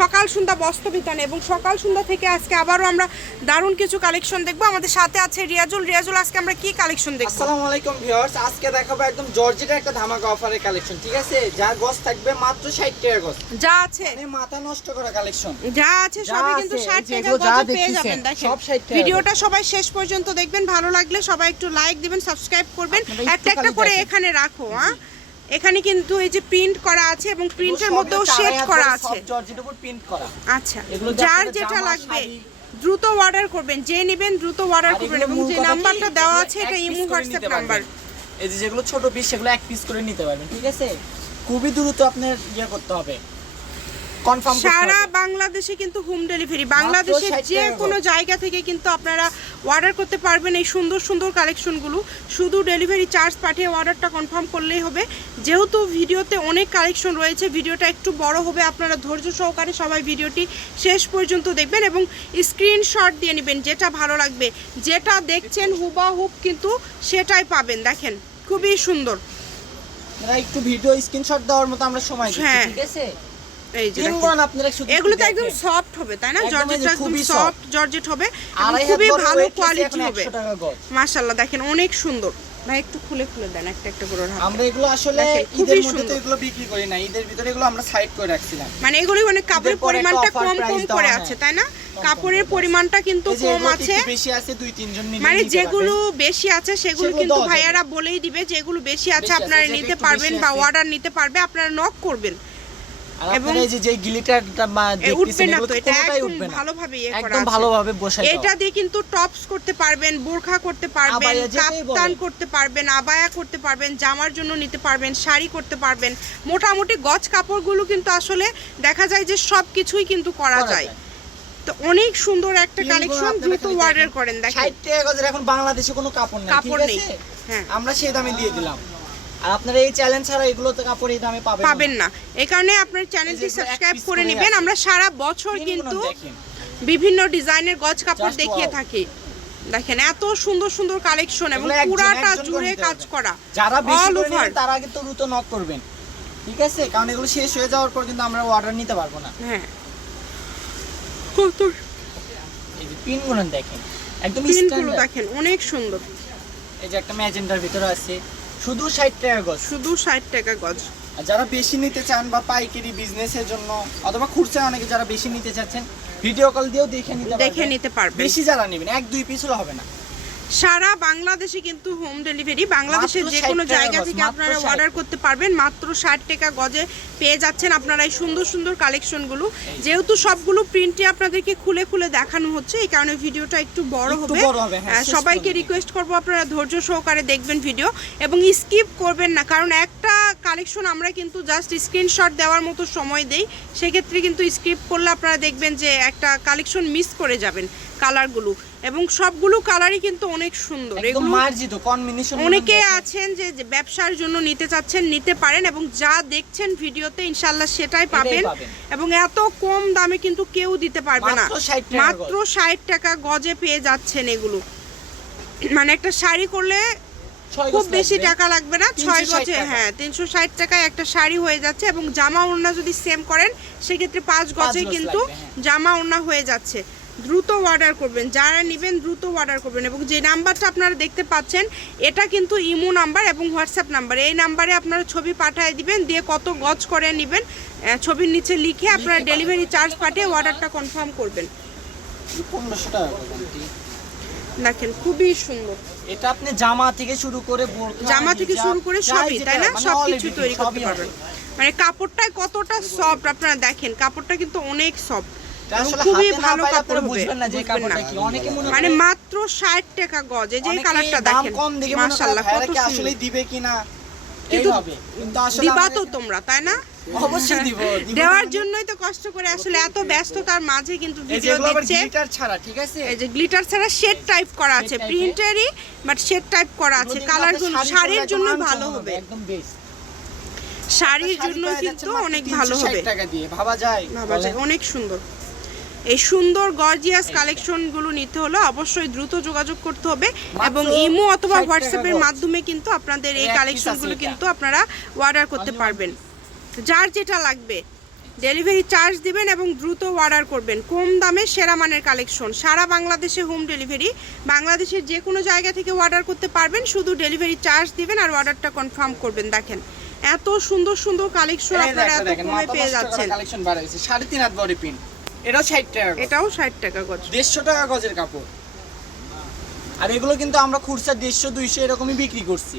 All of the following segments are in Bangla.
সকাল সন্ধ্যা বস্ত্র বিতানে এবং সকাল সন্ধ্যা থেকে আজকে আবারও আমরা দারুণ কিছু কালেকশন দেখব। আমাদের সাথে আছে রিয়াজুল। রিয়াজুল আজকে আমরা কি কালেকশন দেখব? আসসালামু আলাইকুম ভিউয়ার্স। আজকে দেখাবো একদম জর্জেটের একটা ধামাকা অফারের কালেকশন ঠিক আছে? যার গস থাকবে মাত্র 60 টাকা গস যা আছে। মানে মাথা নষ্ট করা কালেকশন যা আছে যা সবই কিন্তু 60 টাকা যা গজে পেয়ে যাবেন দেখেন। সব 60 টাকা ভিডিওটা সবাই শেষ পর্যন্ত দেখবেন। ভালো লাগলে সবাই একটু লাইক দিবেন সাবস্ক্রাইব করবেন। একটা একটা করে এখানে রাখো হ্যাঁ? এখানে কিন্তু এই যে প্রিন্ট করা আছে এবং প্রিন্টের মধ্যেও শেড করা আছে। আচ্ছা যার যেটা লাগবে দ্রুত অর্ডার করবেন যে নেবেন দ্রুত অর্ডার করবেন এবং যে নাম্বারটা দেওয়া আছে এটা ইমো হোয়াটসঅ্যাপ নাম্বার এই যে যেগুলো ছোট পিস সেগুলো এক পিস করে নিতে পারবেন ঠিক আছে? খুবই দ্রুত আপনার ইয়ে করতে হবে। কনফার্ম সারা বাংলাদেশে কিন্তু হোম ডেলিভারি বাংলাদেশের যে কোনো জায়গা থেকে কিন্তু আপনারা অর্ডার করতে পারবেন এই সুন্দর সুন্দর কালেকশনগুলো শুধু ডেলিভারি চার্জ পাঠিয়ে অর্ডারটা কনফার্ম করলেই হবে। যেহেতু ভিডিওতে অনেক কালেকশন রয়েছে ভিডিওটা একটু বড় হবে আপনারা ধৈর্য সহকারে সবাই ভিডিওটি শেষ পর্যন্ত দেখবেন এবং স্ক্রিনশট দিয়ে নেবেন যেটা ভালো লাগবে। যেটা দেখছেন হুবাহুব কিন্তু সেটাই পাবেন দেখেন খুবই সুন্দর। একটু ভিডিও স্ক্রিনশট দেওয়ার মতো আমরা সময় হ্যাঁ। ঠিক আছে? এই যে এগুলো তো একদম সফট হবে তাই না? জর্জেটটা একদম সফট জর্জেট হবে খুবই ভালো কোয়ালিটি হবে। 100 টাকা মাশাআল্লাহ দেখেন অনেক সুন্দর। ভাই একটু খুলে খুলে দেন একটা একটা করে আমরা এগুলো আসলে ঈদের মধ্যে তো এগুলো বিক্রি করি না ঈদের ভিতরে এগুলো আমরা সাইড করে রাখছিলাম। মানে এগুলি মানে কাপড়ের পরিমাণটা কম কম করে আছে তাই না? কাপড়ের পরিমাণটা কিন্তু কম আছে। বেশি আছে দুই তিনজন নিলে মানে যেগুলো বেশি আছে সেগুলো কিন্তু ভাইয়ারা বলেই দিবে যেগুলো বেশি আছে আপনারা নিতে পারবেন বা অর্ডার নিতে পারবে আপনারা নক করবেন। এবং- আপনারা এই যে যে গ্লিটারটা মা দেখতেছেন এগুলো তো তো এটা কোনোটাই একদম উঠবে না। ভালোভাবে ইয়ে একদম ভালোভাবে বসাই এটা দিয়ে কিন্তু টপস করতে পারবেন বোরখা করতে পারবেন কাপ্তান করতে পারবেন আবায়া করতে পারবেন জামার জন্য নিতে পারবেন শাড়ি করতে পারবেন। মোটামুটি গজ কাপড়গুলো কিন্তু আসলে দেখা যায় যে সব কিছুই কিন্তু করা যায়। তো অনেক সুন্দর একটা কালেকশন দ্রুত অর্ডার করেন দেখেন। 60 টাকা গজের এখন বাংলাদেশে কোনো কাপড় নেই কাপড় নেই হ্যাঁ। আমরা সেই দামে দিয়ে দিলাম। আর আপনারা এই চ্যালেঞ্জ ছাড়া এগুলো তো কাপড় এই দামে পাবেন পাবেন না। এই কারণে আপনার চ্যানেলটি সাবস্ক্রাইব করে নেবেন। আমরা সারা বছর কিন্তু বিভিন্ন ডিজাইনের গজ কাপড় দেখিয়ে থাকি। দেখেন এত সুন্দর সুন্দর কালেকশন এবং পুরাটা জুড়ে কাজ করা। যারা। তারা দ্রুত নক করবেন। ঠিক আছে? কারণ এগুলো শেষ হয়ে যাওয়ার পর কিন্তু আমরা অর্ডার নিতে পারব না। হ্যাঁ। কত এই যে পিনগুলো দেখেন একদম পিনগুলো দেখেন অনেক সুন্দর। এই যে একটা ম্যাজেন্টার ভিতরে আছে। শুধু 60 টাকা গজ? শুধু ষাট টাকা গজ। আর যারা বেশি নিতে চান বা পাইকারি বিজনেসের জন্য অথবা খুচরা অনেকে যারা বেশি নিতে চাচ্ছেন ভিডিও কল দিয়েও দেখে নিতে দেখে নিতে পারবেন। বেশি যারা নেবেন এক দুই পিসও হবে না। সারা বাংলাদেশে কিন্তু হোম ডেলিভারি বাংলাদেশের যে কোনো জায়গা থেকে আপনারা অর্ডার করতে পারবেন। মাত্র ষাট টাকা গজে পেয়ে যাচ্ছেন আপনারা এই সুন্দর সুন্দর কালেকশনগুলো যেহেতু সবগুলো প্রিন্টে আপনাদেরকে খুলে খুলে দেখানো হচ্ছে এই কারণে ভিডিওটা একটু বড় হবে। হ্যাঁ, সবাইকে রিকোয়েস্ট করব আপনারা ধৈর্য সহকারে দেখবেন ভিডিও এবং স্কিপ করবেন না কারণ একটা কালেকশন আমরা কিন্তু জাস্ট স্ক্রিনশট দেওয়ার মতো সময় দেই। সেক্ষেত্রে কিন্তু স্কিপ করলে আপনারা দেখবেন যে একটা কালেকশন মিস করে যাবেন কালারগুলো এবং সবগুলো কালারই কিন্তু অনেক সুন্দর। অনেকে আছেন যে ব্যবসার জন্য নিতে চাচ্ছেন নিতে পারেন এবং যা দেখছেন ভিডিওতে ইনশাল্লাহ সেটাই পাবেন। এবং এত কম দামে কিন্তু কেউ দিতে পারবে না। মাত্র 60 টাকা মাত্র ষাট টাকা গজে পেয়ে যাচ্ছেন এগুলো। মানে একটা শাড়ি করলে খুব বেশি টাকা লাগবে না ছয় 360 গজে হ্যাঁ তিনশো ষাট টাকায় একটা শাড়ি হয়ে যাচ্ছে এবং জামা ওড়না যদি সেম করেন সেক্ষেত্রে পাঁচ গজে কিন্তু হ্যাঁ। জামা ওড়না হয়ে যাচ্ছে। দ্রুত অর্ডার করবেন যারা নেবেন দ্রুত অর্ডার করবেন এবং যে নাম্বারটা আপনারা দেখতে পাচ্ছেন এটা কিন্তু ইমো নাম্বার এবং হোয়াটসঅ্যাপ নাম্বার। এই নাম্বারে আপনারা ছবি পাঠিয়ে দিবেন দিয়ে কত গজ করে নেবেন ছবির নিচে লিখে আপনারা ডেলিভারি চার্জ পাঠিয়ে অর্ডারটা কনফার্ম করবেন। পনেরোশো টাকা। দেখেন খুবই সুন্দর। এটা আপনি জামা থেকে শুরু করে জামা থেকে শুরু করে সবই তাই না? মানে সব all কিছু everything, তৈরি করতে পারবেন। মানে কাপড়টাই কতটা সফট আপনারা দেখেন কাপড়টা কিন্তু অনেক সফট খুবই ভালো কাপড় বুঝবেন না যে কাপড়টা কি অনেকে মনে মানে মাত্র ষাট টাকা গজ এই যে কালারটা দেখেন। কম দেখে মাশাআল্লাহ কত আসলে দিবে কিনা? কিন্তু দিবা তো তোমরা তাই না? অবশ্যই দিব দেওয়ার জন্যই তো কষ্ট করে আসলে এত ব্যস্ততার মাঝে কিন্তু ভিডিও দিচ্ছে গ্লিটার ছাড়া ঠিক আছে? এই যে গ্লিটার ছাড়া শেড টাইপ করা আছে। প্রিন্টারই বাট শেড টাইপ করা আছে। কালার শাড়ি শাড়ির জন্য ভালো হবে। একদম বেস্ট শাড়ির জন্য কিন্তু অনেক ভালো হবে। টাকা দিয়ে ভাবা যায়। ভাবা যায় অনেক সুন্দর। এই সুন্দর গর্জিয়াস কালেকশনগুলো নিতে হলে অবশ্যই দ্রুত যোগাযোগ করতে হবে এবং ইমো অথবা হোয়াটসঅ্যাপের মাধ্যমে কিন্তু আপনাদের এই কালেকশনগুলো কিন্তু আপনারা অর্ডার করতে পারবেন। যার যেটা লাগবে ডেলিভারি চার্জ দিবেন এবং দ্রুত অর্ডার করবেন। কম দামে সেরা মানের কালেকশন সারা বাংলাদেশে হোম ডেলিভারি বাংলাদেশের যে কোনো জায়গা থেকে অর্ডার করতে পারবেন শুধু ডেলিভারি চার্জ দিবেন আর অর্ডারটা কনফার্ম করবেন। দেখেন এত সুন্দর সুন্দর কালেকশন আপনারা এত কমে পেয়ে যাচ্ছেন। কালেকশন হয়েছে সাড়ে তিন হাত বডি পিন এটাও ষাট টাকা এটাও ষাট টাকা গজ। দেড়শো টাকা গজের কাপড়। আর এগুলো কিন্তু আমরা খুরসা দেড়শো দুইশো এরকমই বিক্রি করছি।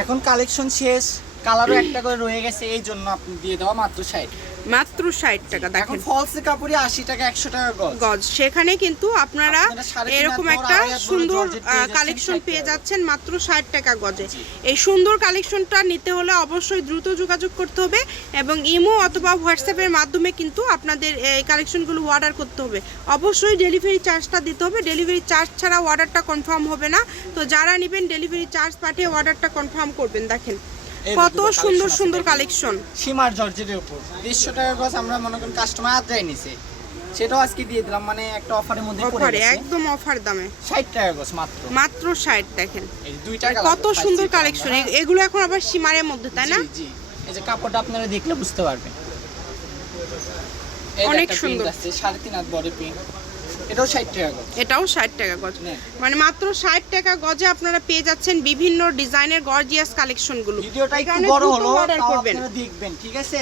এখন কালেকশন শেষ। কালারও একটা করে রয়ে গেছে এই জন্য আপনি দিয়ে দেওয়া মাত্র ষাট। মাত্র ষাট টাকা দেখেন। ফলসে কাপড়ে আশি টাকা একশো টাকা গজ। সেখানে কিন্তু আপনারা এরকম একটা সুন্দর কালেকশন পেয়ে যাচ্ছেন মাত্র ষাট টাকা গজে। এই সুন্দর কালেকশনটা নিতে হলে অবশ্যই দ্রুত যোগাযোগ করতে হবে এবং ইমো অথবা হোয়াটসঅ্যাপের মাধ্যমে কিন্তু আপনাদের এই কালেকশনগুলো অর্ডার করতে হবে। অবশ্যই ডেলিভারি চার্জটা দিতে হবে। ডেলিভারি চার্জ ছাড়া অর্ডারটা কনফার্ম হবে না। তো যারা নেবেন ডেলিভারি চার্জ পাঠিয়ে অর্ডারটা কনফার্ম করবেন দেখেন। কত সুন্দর সুন্দর কালেকশন সীমার জর্জেটের উপর। দেড়শো টাকা গজ আমরা মনে করেন কাস্টমার আদ্রাই নিছে। সেটাও আজকে দিয়ে দিলাম মানে একটা অফারের মধ্যে অফারে একদম অফার দামে। ষাট টাকা গজ মাত্র। মাত্র ষাট দেখেন। এই দুই টাকা কত সুন্দর কালেকশন এগুলো এখন আবার সীমারের মধ্যে তাই না? জি এই যে কাপড়টা আপনারা দেখলে বুঝতে পারবেন। অনেক সুন্দর। আছে সাড়ে তিন হাত বড় প্রিন্ট এটাও ষাট টাকা গজ। এটাও ষাট টাকা গজ। মানে মাত্র ষাট টাকা গজে আপনারা পেয়ে যাচ্ছেন বিভিন্ন ডিজাইনের গর্জিয়াস কালেকশনগুলো। ভিডিওটা একটু বড় হলো অর্ডার করবেন। দেখবেন ঠিক আছে?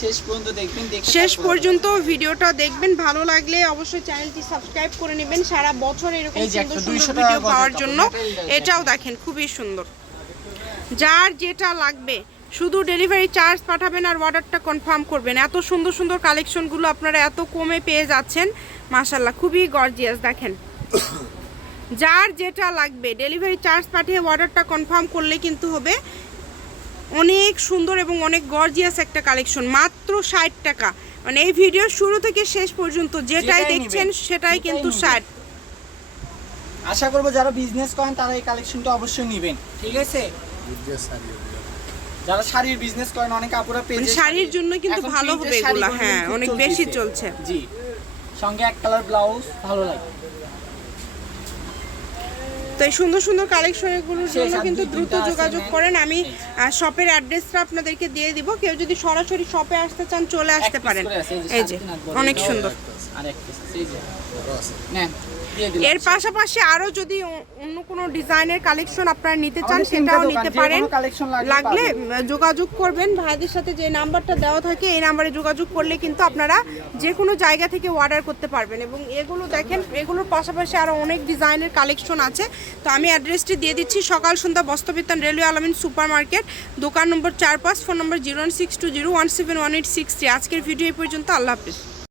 শেষ পর্যন্ত দেখবেন দেখে শেষ পর্যন্ত ভিডিওটা দেখবেন ভালো লাগলে অবশ্যই চ্যানেলটি সাবস্ক্রাইব করে নেবেন। সারা বছর এরকম সুন্দর সুন্দর ভিডিও পাওয়ার জন্য এটাও দেখেন খুবই সুন্দর। যার যেটা লাগবে শুধু ডেলিভারি চার্জ পাঠাবেন আর অর্ডারটা কনফার্ম করবেন। এত সুন্দর সুন্দর কালেকশনগুলো আপনারা এত কমে পেয়ে যাচ্ছেন। মাশাল্লাহ খুবই গর্জিয়াস দেখেন। যার যেটা লাগবে ডেলিভারি চার্জ পাঠিয়ে অর্ডারটা কনফার্ম করলে কিন্তু হবে অনেক সুন্দর এবং অনেক গর্জিয়াস একটা কালেকশন মাত্র ষাট টাকা। মানে এই ভিডিও শুরু থেকে শেষ পর্যন্ত যেটাই যেটাই দেখছেন সেটাই কিন্তু ষাট। আশা করব যারা বিজনেস করেন তারা এই কালেকশনটা অবশ্যই নেবেন। ঠিক আছে? যারা শাড়ির বিজনেস করেন অনেক আপুরা পেয়ে মানে শাড়ির জন্য কিন্তু ভালো হবে এগুলা, হ্যাঁ, অনেক বেশি চলছে। জি। সঙ্গে এক কালার ব্লাউজ ভালো লাগে। তো এই সুন্দর সুন্দর কালেকশনগুলোর শেষ, জন্য কিন্তু দ্রুত যোগাযোগ করেন। আমি শপের অ্যাড্রেসটা আপনাদেরকে দিয়ে দিব। কেউ যদি সরাসরি শপে আসতে চান চলে আসতে পারেন। এই যে অনেক সুন্দর। এর পাশাপাশি আরও যদি অন্য কোনো ডিজাইনের কালেকশন আপনারা নিতে চান সেটাও নিতে পারেন। লাগলে যোগাযোগ করবেন। ভাইদের সাথে যে নাম্বারটা দেওয়া থাকে এই নাম্বারে যোগাযোগ করলে কিন্তু আপনারা যে কোনো জায়গা থেকে অর্ডার করতে পারবেন। এবং এগুলো দেখেন এগুলোর পাশাপাশি আরও অনেক ডিজাইনের কালেকশন আছে। তো আমি অ্যাড্রেসটি দিয়ে দিচ্ছি সকাল সন্ধ্যা বস্তবিতান রেলওয়ে আলামিন সুপার মার্কেট দোকান নম্বর চার পাঁচ, phone number zero one six two zero one seven one eight six three. আজকের ভিডিও এই পর্যন্ত, আল্লাহ হাফিজ।